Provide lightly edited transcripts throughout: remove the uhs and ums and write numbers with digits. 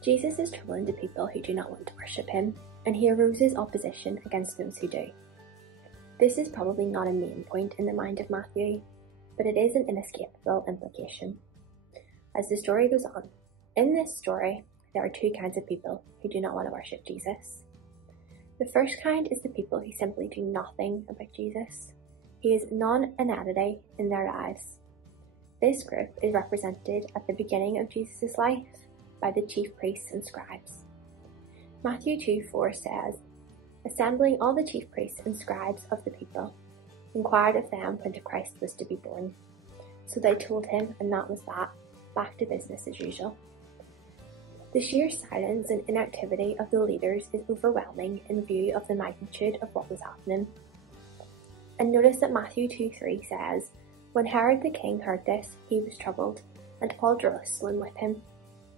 Jesus is troubling the people who do not want to worship him, and he arouses opposition against those who do. This is probably not a main point in the mind of Matthew, but it is an inescapable implication. As the story goes on, in this story, there are two kinds of people who do not want to worship Jesus. The first kind is the people who simply do nothing about Jesus. He is non-entity in their lives. This group is represented at the beginning of Jesus' life by the chief priests and scribes. Matthew 2:4 says, "Assembling all the chief priests and scribes of the people, inquired of them when the Christ was to be born. So they told him, and that was that, back to business as usual." The sheer silence and inactivity of the leaders is overwhelming in view of the magnitude of what was happening. And notice that Matthew 2:3 says, "When Herod the king heard this, he was troubled, and all Jerusalem with him."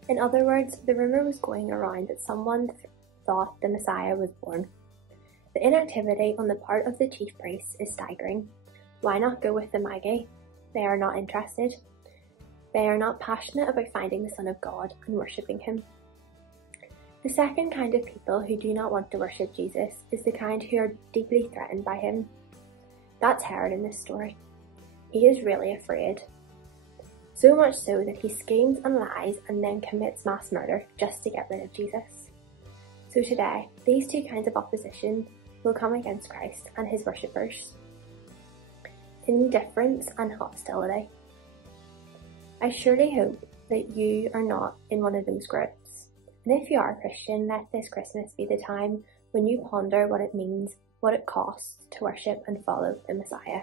In other words, the rumour was going around that someone thought the Messiah was born. The inactivity on the part of the chief priests is staggering. Why not go with the Magi? They are not interested. They are not passionate about finding the Son of God and worshipping him. The second kind of people who do not want to worship Jesus is the kind who are deeply threatened by him. That's Herod in this story. He is really afraid. So much so that he schemes and lies and then commits mass murder just to get rid of Jesus. So today, these two kinds of opposition will come against Christ and his worshippers. Indifference and hostility. I surely hope that you are not in one of those groups. And if you are a Christian, let this Christmas be the time when you ponder what it means, what it costs to worship and follow the Messiah.